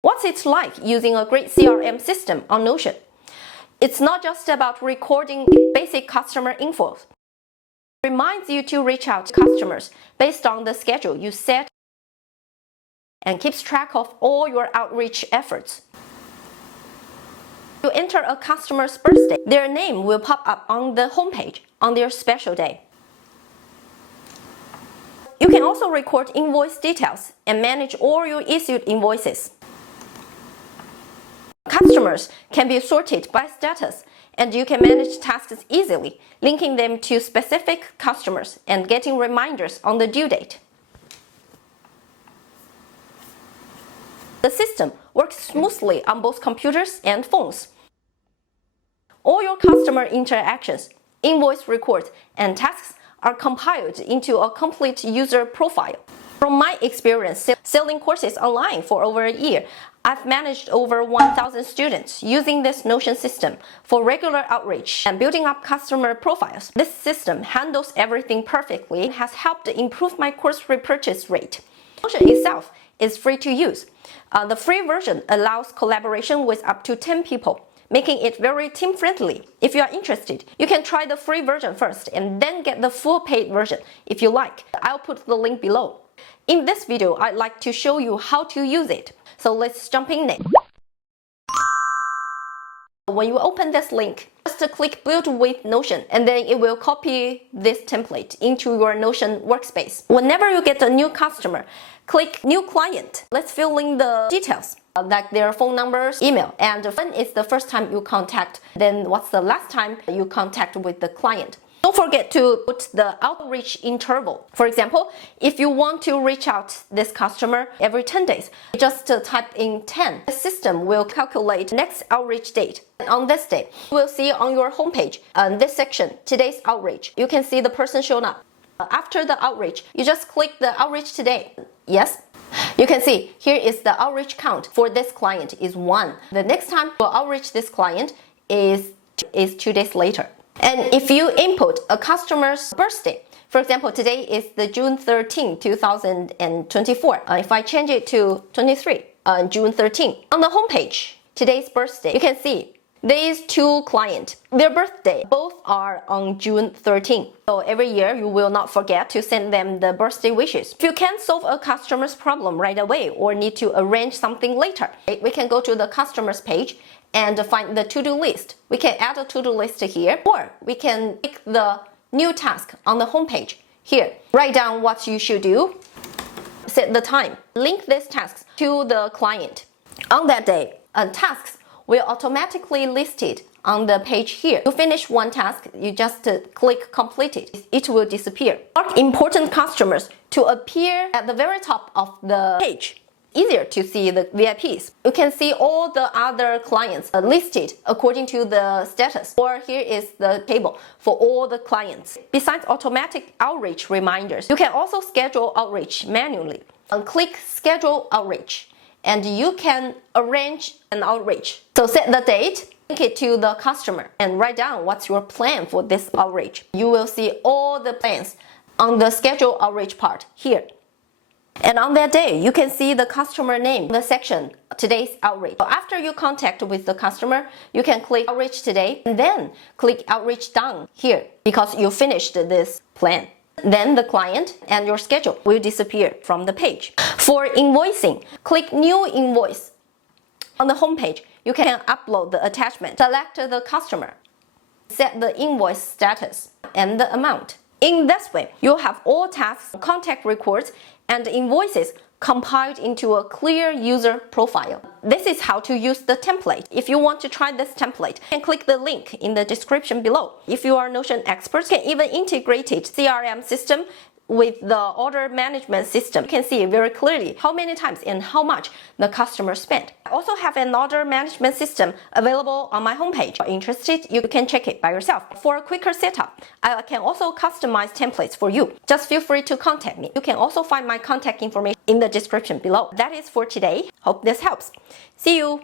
What's it like using a great CRM system on Notion? It's not just about recording basic customer info. It reminds you to reach out to customers based on the schedule you set and keeps track of all your outreach efforts. You enter a customer's birthday, their name will pop up on the homepage on their special day. You can also record invoice details and manage all your issued invoices. Customers can be sorted by status, and you can manage tasks easily, linking them to specific customers and getting reminders on the due date. The system works smoothly on both computers and phones. All your customer interactions, invoice records, and tasks are compiled into a complete user profile. From my experience selling courses online for over a year, I've managed over 1,000 students using this Notion system for regular outreach and building up customer profiles. This system handles everything perfectly and has helped improve my course repurchase rate. Notion itself is free to use. The free version allows collaboration with up to 10 people, making it very team-friendly. If you are interested, you can try the free version first and then get the full paid version if you like. I'll put the link below. In this video, I'd like to show you how to use it. So let's jump in now. When you open this link, just click Build with Notion, and then it will copy this template into your Notion workspace. Whenever you get a new customer, click New Client. Let's fill in the details, like their phone numbers, email, and when is the first time you contact, then what's the last time you contact with the client. Don't forget to put the outreach interval. For example, if you want to reach out this customer every 10 days, just type in 10. The system will calculate next outreach date. On this day, you will see on your homepage, this section, today's outreach. You can see the person shown up. After the outreach, you just click the outreach today. Yes? You can see here is the outreach count for this client is 1. The next time you'll outreach this client is 2 days later. And if you input a customer's birthday, for example, today is the June 13, 2024. If I change it to 23, June 13. On the homepage, today's birthday, you can see these two clients, their birthday, both are on June 13. So every year, you will not forget to send them the birthday wishes. If you can't solve a customer's problem right away or need to arrange something later, we can go to the customer's page and find the to-do list. We can add a to-do list here, or we can pick the new task on the homepage here. Write down what you should do, set the time, link these tasks to the client. On that day, tasks will automatically listed on the page here. You finish one task, you just click complete it. It will disappear. Mark important customers to appear at the very top of the page. Easier to see the VIPs. You can see all the other clients listed according to the status. Or here is the table for all the clients. Besides automatic outreach reminders, you can also schedule outreach manually. Click Schedule Outreach, and you can arrange an outreach. So set the date, link it to the customer, and write down what's your plan for this outreach. You will see all the plans on the Schedule Outreach part here. And on that day, you can see the customer name, the section, today's outreach. So after you contact with the customer, you can click Outreach Today and then click Outreach Done here because you finished this plan. Then the client and your schedule will disappear from the page. For invoicing, click New Invoice. On the homepage, you can upload the attachment, select the customer, set the invoice status and the amount. In this way, you'll have all tasks, contact records, and invoices compiled into a clear user profile. This is how to use the template. If you want to try this template, you can click the link in the description below. If you are Notion experts, you can even integrate it CRM system with the order management system. You can see very clearly how many times and how much the customer spent. I also have an order management system available on my homepage. If you're interested, you can check it by yourself. For a quicker setup, I can also customize templates for you. Just feel free to contact me. You can also find my contact information in the description below. That is for today. Hope this helps. See you!